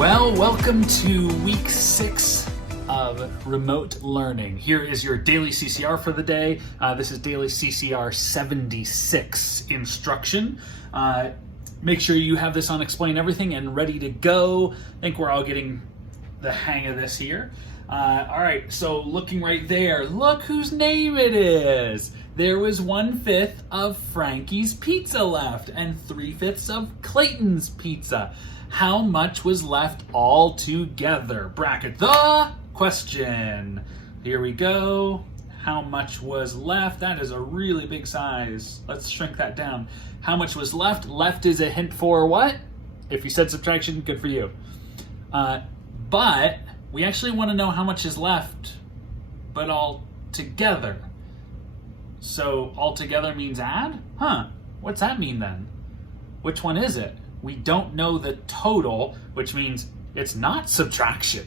Well, welcome to week 6 of remote learning. Here is your daily CCR for the day. This is daily CCR 76 instruction. Make sure you have this on Explain Everything and ready to go. I think we're all getting the hang of this here. All right, so looking right there, look whose name it is. There was 1/5 of Frankie's pizza left and 3/5 of Clayton's pizza. How much was left all together? Bracket the question. Here we go. How much was left? That is a really big size. Let's shrink that down. How much was left? Left is a hint for what? If you said subtraction, good for you. But we actually want to know how much is left, but all together. So all together means add? What's that mean then? Which one is it? We don't know the total, which means it's not subtraction.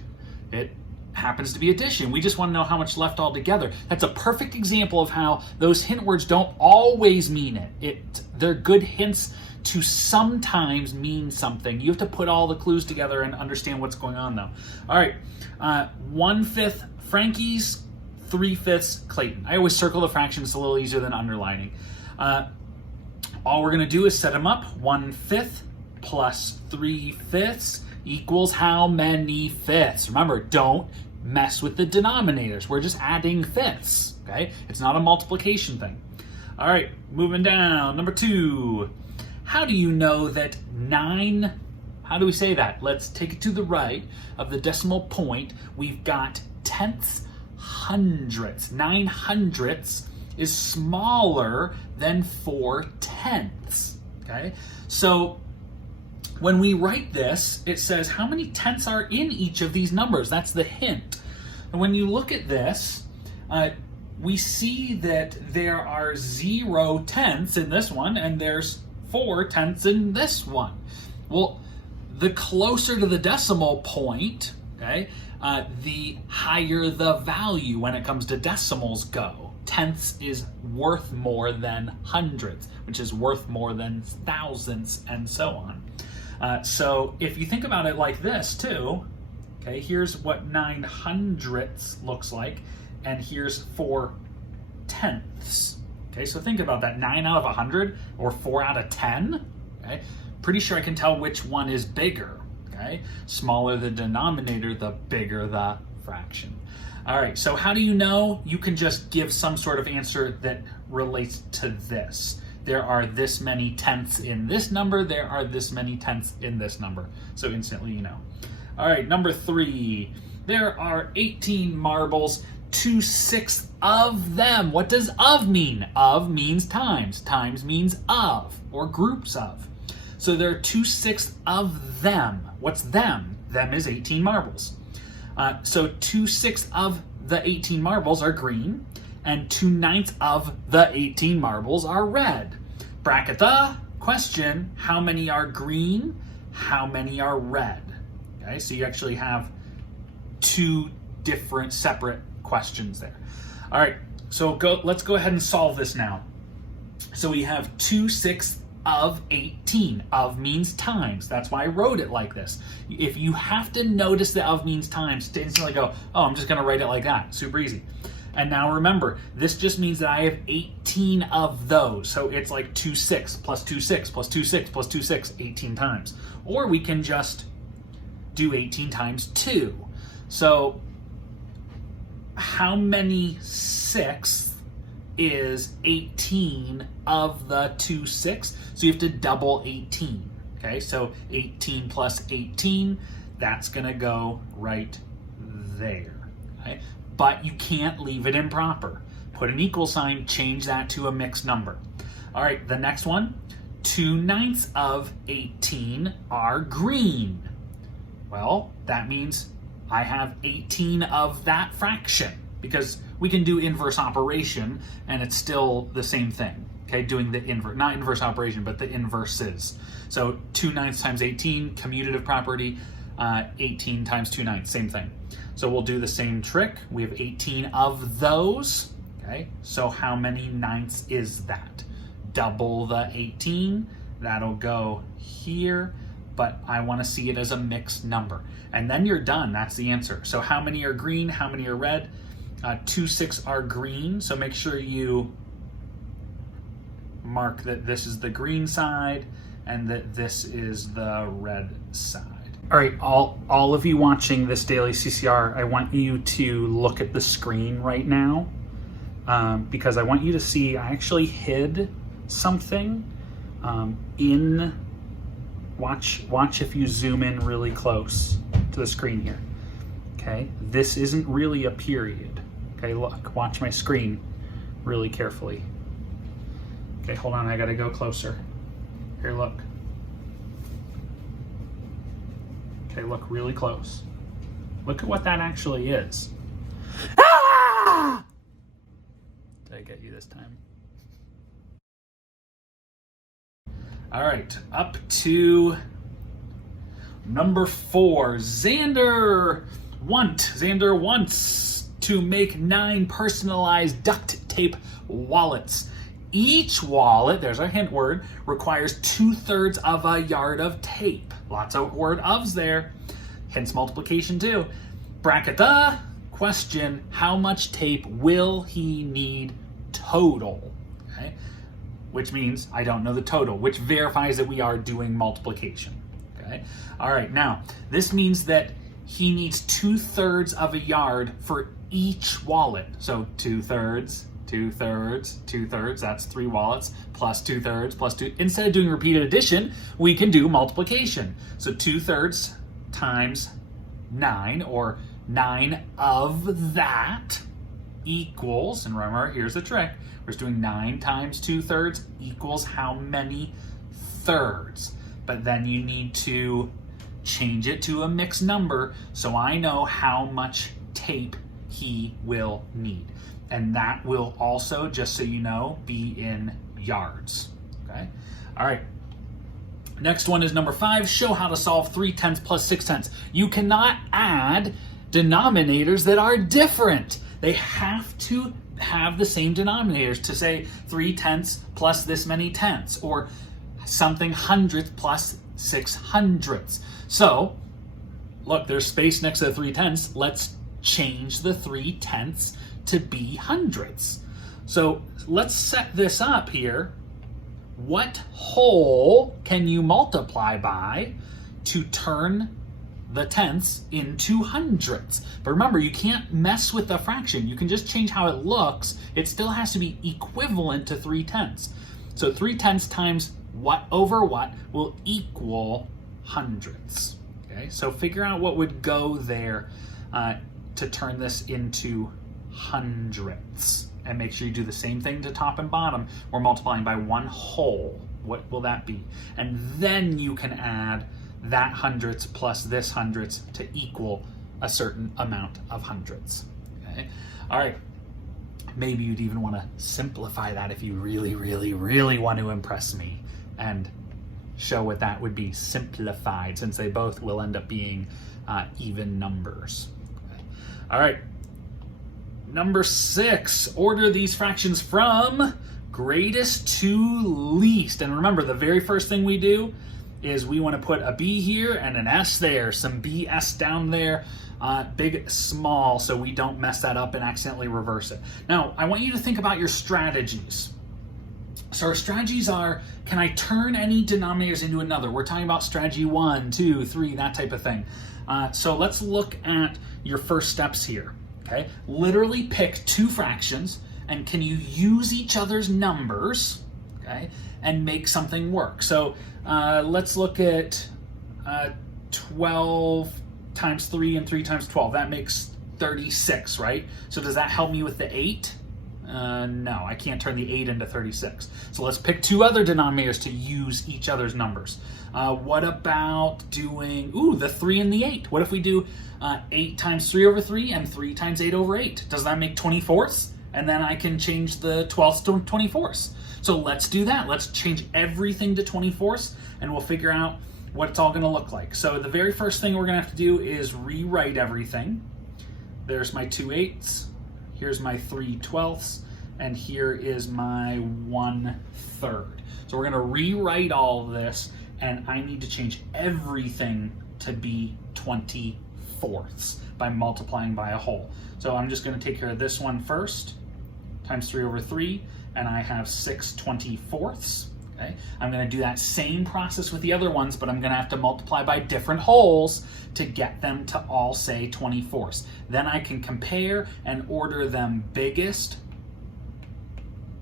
It happens to be addition. We just want to know how much left altogether. That's a perfect example of how those hint words don't always mean it. They're good hints to sometimes mean something. You have to put all the clues together and understand what's going on though. All right, 1/5 Frankie's, 3/5 Clayton. I always circle the fractions. It's a little easier than underlining. All we're gonna do is set them up. 1/5 plus 3/5 equals how many fifths? Remember, don't mess with the denominators. We're just adding fifths, okay? It's not a multiplication thing. All right, moving down. Number 2. How do you know that 9, how do we say that? Let's take it to the right of the decimal point. We've got tenths, hundredths. 9 hundredths is smaller than 4 tenths, okay? So when we write this, it says how many tenths are in each of these numbers. That's the hint. And when you look at this, we see that there are 0 tenths in this one, and there's 4 tenths in this one. Well, the closer to the decimal point, okay, the higher the value when it comes to decimals go. Tenths is worth more than hundredths, which is worth more than thousandths, and so on. So if you think about it like this too, okay, here's what 9 hundredths looks like, and here's 4 tenths. Okay, so think about that, 9 out of 100 or 4 out of 10, okay? Pretty sure I can tell which one is bigger, okay? Smaller the denominator, the bigger the fraction. All right, so how do you know? You can just give some sort of answer that relates to this. There are this many tenths in this number, there are this many tenths in this number. So instantly you know. All right, number 3. There are 18 marbles, 2/6 of them. What does of mean? Of means times. Times means of, or groups of. So there are 2/6 of them. What's them? Them is 18 marbles. So 2/6 of the 18 marbles are green, and 2/9 of the 18 marbles are red. Bracket the question, how many are green? How many are red? Okay, so you actually have 2 different separate questions there. All right, so let's go ahead and solve this now. So we have 2/6 of 18. Of means times. That's why I wrote it like this. If you have to notice that of means times, to instantly go, oh, I'm just gonna write it like that. Super easy. And now remember, this just means that I have 18 of those. So it's like 2/6 plus 2/6 plus 2/6 plus 2/6, 18 times. Or we can just do 18 times 2. So how many sixths is 18 of the 2/6? So you have to double 18. Okay, so 18 plus 18, that's gonna go right there. Okay? But you can't leave it improper. Put an equal sign, change that to a mixed number. All right, the next one, 2/9 of 18 are green. Well, that means I have 18 of that fraction, because we can do inverse operation and it's still the same thing. Okay, doing the inverse, not inverse operation, but the inverses. So 2/9 times 18, commutative property, 18 times 2/9, same thing. So we'll do the same trick. We have 18 of those. Okay, so how many ninths is that? Double the 18, that'll go here, but I want to see it as a mixed number. And then you're done. That's the answer. So how many are green? How many are red? 2, 6 are green. So make sure you mark that this is the green side and that this is the red side. All right, all of you watching this daily CCR, I want you to look at the screen right now because I want you to see I actually hid something watch if you zoom in really close to the screen here. Okay, this isn't really a period. Okay, look, watch my screen really carefully. Okay, hold on, I gotta go closer. Here, look. Okay, look really close. Look at what that actually is. Ah! Did I get you this time? All right, up to number 4. Xander wants to make 9 personalized duct tape wallets. Each wallet, there's our hint word, requires 2/3 of a yard of tape. Lots of word ofs there. Hence multiplication too. Bracket the question, how much tape will he need total? Okay, which means I don't know the total, which verifies that we are doing multiplication. Okay, all right, now this means that he needs 2/3 of a yard for each wallet. So 2/3, 2/3, 2/3, that's 3 wallets, plus 2/3, plus 2. Instead of doing repeated addition, we can do multiplication. So 2/3 times 9, or 9 of that, equals, and remember, here's the trick, we're just doing 9 times 2/3 equals how many thirds? But then you need to change it to a mixed number so I know how much tape he will need. And that will also, just so you know, be in yards. Okay? All right. Next one is number 5. Show how to solve 3/10 plus 6/10. You cannot add denominators that are different. They have to have the same denominators to say 3/10 plus this many tenths, or something hundredths plus 6/100ths. So, look, there's space next to the 3/10. Let's change the 3/10 to be hundredths. So let's set this up here. What whole can you multiply by to turn the tenths into hundredths? But remember, you can't mess with the fraction. You can just change how it looks. It still has to be equivalent to 3/10. So 3/10 times what over what will equal hundredths. Okay, so figure out what would go there to turn this into hundredths, and make sure you do the same thing to top and bottom. We're multiplying by 1 whole. What will that be? And then you can add that hundredths plus this hundredths to equal a certain amount of hundredths. Okay. All right. Maybe you'd even want to simplify that if you really, really, really want to impress me and show what that would be simplified, since they both will end up being even numbers. Okay. All right. Number 6, order these fractions from greatest to least. And remember, the very first thing we do is we want to put a B here and an S there, some BS down there, big, small, so we don't mess that up and accidentally reverse it. Now, I want you to think about your strategies. So our strategies are, can I turn any denominators into another? We're talking about strategy 1, 2, 3, that type of thing. So let's look at your first steps here. Okay, literally pick 2 fractions, and can you use each other's numbers, okay, and make something work? So let's look at 12 times 3 and 3 times 12. That makes 36, right? So does that help me with the 8? No, I can't turn the 8 into 36. So let's pick 2 other denominators to use each other's numbers. What about doing, the 3 and the 8? What if we do 8 times 3 over 3 and 3 times 8 over 8? Does that make 24ths? And then I can change the 12ths to 24ths. So let's do that. Let's change everything to 24ths, and we'll figure out what it's all going to look like. So the very first thing we're going to have to do is rewrite everything. There's my 2 8ths. Here's my 3 12ths. and here is my 1/3. So we're gonna rewrite all of this, and I need to change everything to be 20/4 by multiplying by a whole. So I'm just gonna take care of this one first, times 3/3, and I have 6/24. Okay? I'm gonna do that same process with the other ones, but I'm gonna have to multiply by different wholes to get them to all say 20/4. Then I can compare and order them biggest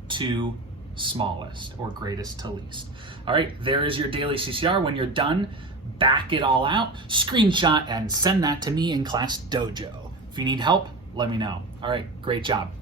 to smallest, or greatest to least. All right, there is your daily CCR. When you're done, back it all out, screenshot, and send that to me in Class Dojo. If you need help, let me know. All right, great job.